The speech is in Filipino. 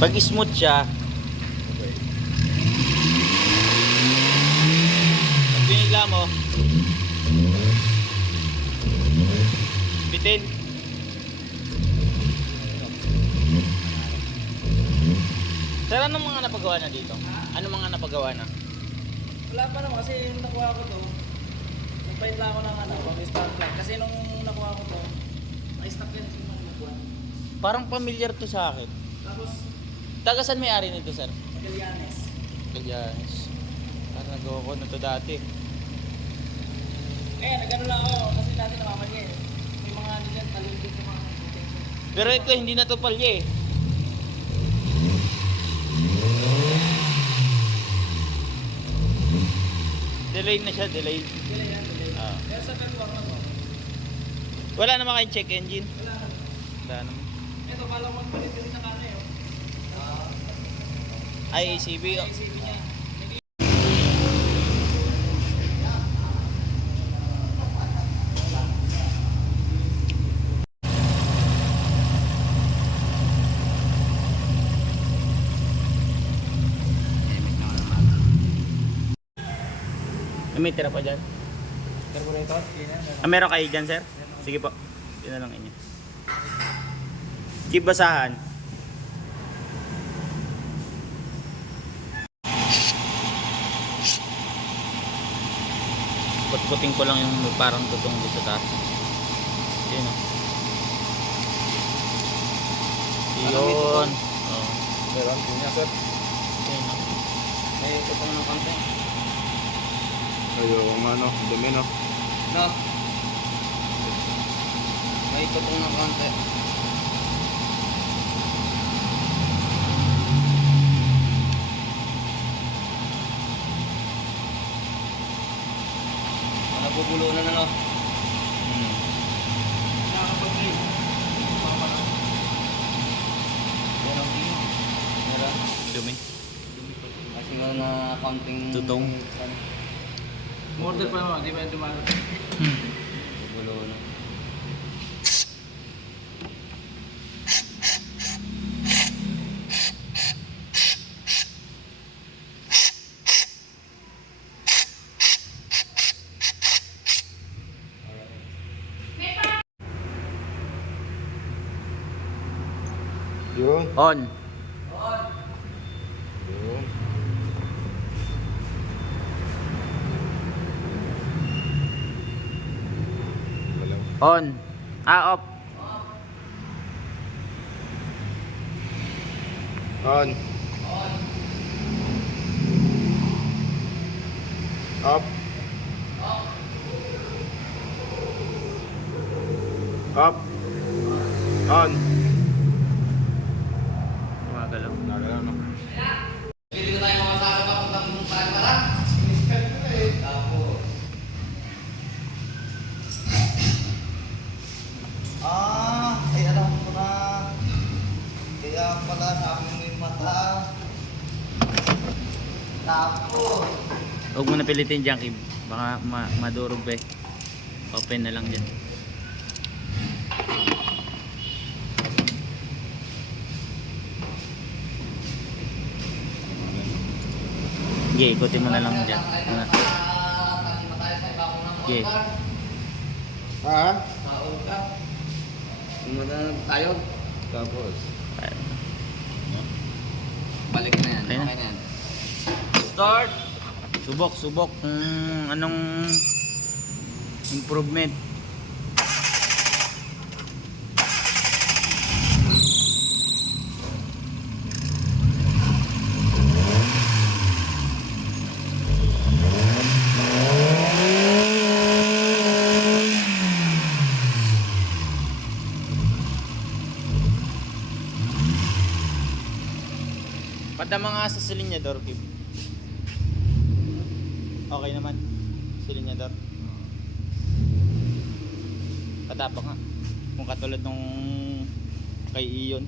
Pag smooth siya, Okay. pag binigla mo, bitin. Sir, anong mga napagawa na dito? Anong mga napagawa na? Wala pa naman kasi yung nakuha ko to, nagpalit lang ako ng ano, pag-start lang. Kasi nung nakuha ko to, na-stock yan yung nakuha. Parang familiar to sa akin. Tapos, Tagasan may ari nito, sir? Magallanes. Kalyanes. Parang nagawa ko na to dati. Eh, nagano lang ako kasi dati namamali eh. May mga ano dyan, talong sa mga Pero ito, hindi na to palye eh. Delayed na siya, delayed. Dila yan, dila. Ah. Pero sa Belwang na to, Wala naman kayong check engine. wala. Wala naman. Ito, balang magpalit din sa kano yun. Ay, ACB. ACB niya. May tira pa dyan. Carburetor. Ah, meron kayo dyan, sir? Sige po. Yun na lang inyo. Keep basahan. Putputing ko lang yung parang tutong dito sa taas. Yun o. Yun. Oh. Meron, yun nga sir. Yun o. May tutong ng konti. Ayo, ang ano, dumi no. No. May tutong ng konti. Nabubulo na na no. Hmm. Nakakapag-grade. Meron din. Meron. Dumi. Kasi nga na counting Tutong. Mortal pa naman, di ba dumarating? Hmm. Gulo Yun. On. Yun. Walang. On. Ah, off. On. Up. Up. On. Gumagalaw. Nagalaw no. Pwede na tayo mamasaka pa kung tapos para para. Tapos. Ah, ay alam ko na. Kaya pala sabi mo yung mata. Tapos. Huwag mo na pilitin dyan, Kim. Baka ma madurog ba eh. Open na lang dyan. Sige, ikutin mo na lang dyan. Muna. Sige. Ha? Taon ka. Sumunod na tayo. Tapos. Balik na yan. Okay na. Okay na yan. Start! Subok, subok. Kung anong improvement. Padama nga sa silinyador, Kim. Okay naman. Silinyador. Katapak nga. Kung katulad nung kay Ion.